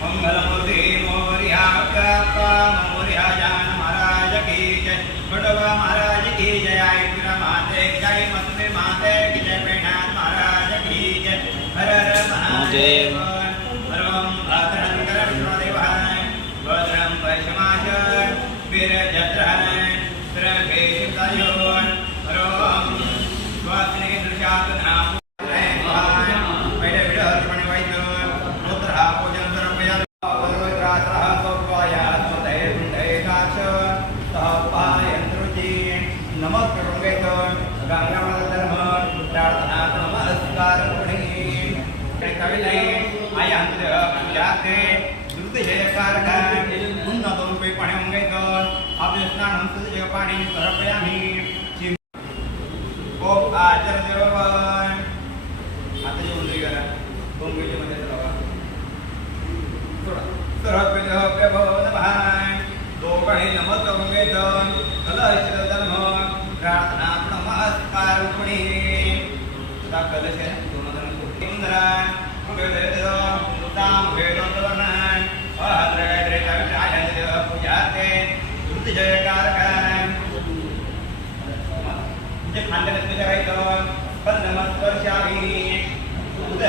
मंगलमूर्ती मोर्या काका मोर्या जान महाराज की जय। खंडोबा महाराज की जय आई माते जय मस्ते माते की जय पेनाथ महाराज की जय। हर हर महादेव हरम भद्रं करविष्णुदेवाय भद्रं वैष्णवाच वीरजत्राय त्र्यंबकेशं हरम પાણીની તરફડાની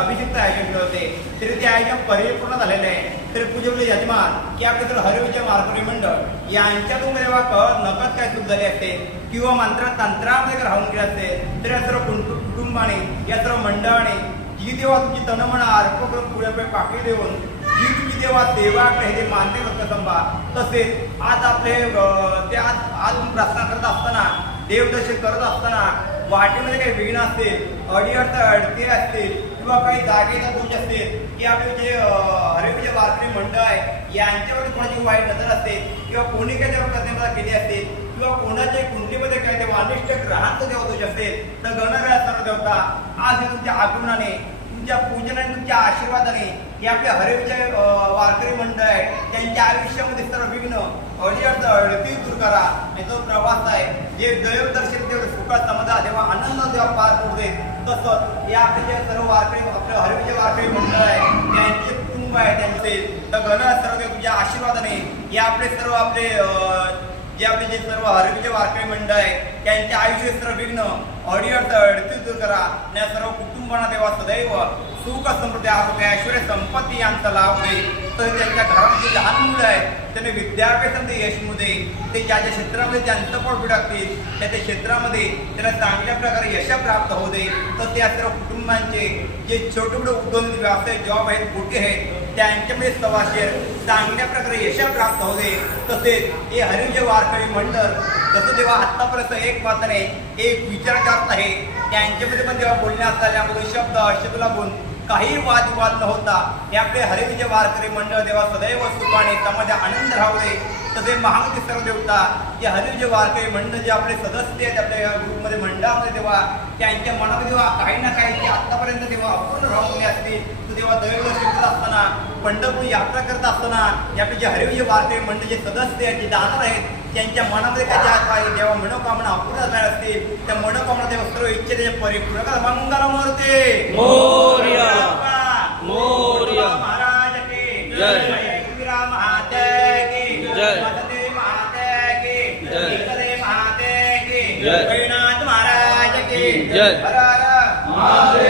अभिषिक्त आयोजन केले होते. तरी ते आयोजन परिपूर्ण झालेले आहे तरी पूजेवले यजमान की आपले हरिविजय मार्गरी मंडळ. यांच्यातून जर वाक नकद काय चूक झाली असते. किंवा मंत्र तंत्रामध्ये जर राहून गेले असते तर या सर्व कुटुंबाने या सर्व मंडळाने जी देवा तुमची तनमन अर्प करून पुढे पाकळी देऊन जी तुमची देवा देवाकडे हे मानते करता संभा तसेच आज आपले ते आज आज प्रार्थना करत असताना देवदर्शन करत असताना वाटेमध्ये काही विघ्न असतील अडी अडचण अडते असतील किंवा काही जागेचा दोष असते की आपले जे हरिविजय वारकरी मंडळ आहे यांच्यावरती कोणाची वाईट नजर असते किंवा कोणी काही त्या कर्तव्यता केली असते किंवा कोणाच्या कुंडलीमध्ये काय ते अनिष्ट ग्रहांचा देवा दोष असेल तर गणग्रहाचा देवता आज तुमच्या आगमनाने तुमच्या पूजनाने तुमच्या आशीर्वादाने हे आपले हरेविजय वारकरी मंडळ आहे. त्यांच्या आयुष्यामध्ये सर्व विघ्न अडी दूर करा. आणि तो प्रवास आहे जे दैव दर्शन तेवढं सुखात समजा तेव्हा आनंद जेव्हा पार पडते तसंच हे आपले जे सर्व वारकरी आपले हरविजय वारकरी मंडळ आहे त्यांचे कुटुंब आहे त्यांचे तर घन सर्व तुझ्या आशीर्वादाने हे आपले सर्व आपले अं, जे आपले जे सर्व हरविजय वारकरी मंडळ आहे त्यांचे आयुष्य सर्व विघ्न अडीअडचण अडती दूर करा. या सर्व कुटुंबांना देवा सदैव सुख समृद्धी आरोग्य ऐश्वर संपत्ती यांचा लाभ दे तर त्यांच्या घरामध्ये लहान मुलं आहेत त्यांनी विद्याभ्यासामध्ये यश मुदे ते ज्या ज्या क्षेत्रामध्ये त्यांचं पोट टाकतील त्या त्या क्षेत्रामध्ये त्यांना चांगल्या प्रकारे यश प्राप्त होऊ दे. तर त्या सर्व कुटुंबांचे जे छोटे मोठे उद्योग व्यवसाय जॉब आहेत मोठे आहेत त्यांच्यामध्ये सवाशेर चांगल्या प्रकारे यश प्राप्त होऊ दे. तसेच हे हरिजय वारकरी मंडळ जसं तेव्हा आत्तापर्यंत एक मात्र एक विचार करत आहे त्यांच्यामध्ये पण जेव्हा बोलण्यात आल्यामध्ये शब्द शब्द लागून काही वादविवाद न होता हे आपले हरिविजय वारकरी मंडळ देवा सदैव सुखाने समाजा आनंद राहू तसे महामती सर्व देवता जे हरिविजय वारकरी मंडळ जे आपले सदस्य आहेत आपल्या ग्रुपमध्ये मंडळामध्ये तेव्हा त्यांच्या मनामध्ये तेव्हा काही ना काही ते आतापर्यंत तेव्हा अपूर्ण राहून असतील तर तेव्हा दैवदर्शन करत असताना पंढरपूर यात्रा करत असताना यापैकी आपले जे हरिविजय वारकरी मंडळ जे सदस्य आहेत जे दानर आहेत त्यांच्या मनामध्ये काय ज्या काही जेव्हा मनोकामना अपूर्ण झाल्या असतील. त्या मनोकामना तेव्हा सर्व इच्छा त्याच्या परिपूर्ण करा मंगल मूर्ती. मोरया. मोरया. महाराज की जय. महाते की जय. महाराज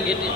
ಗಿಟ್ಟಿ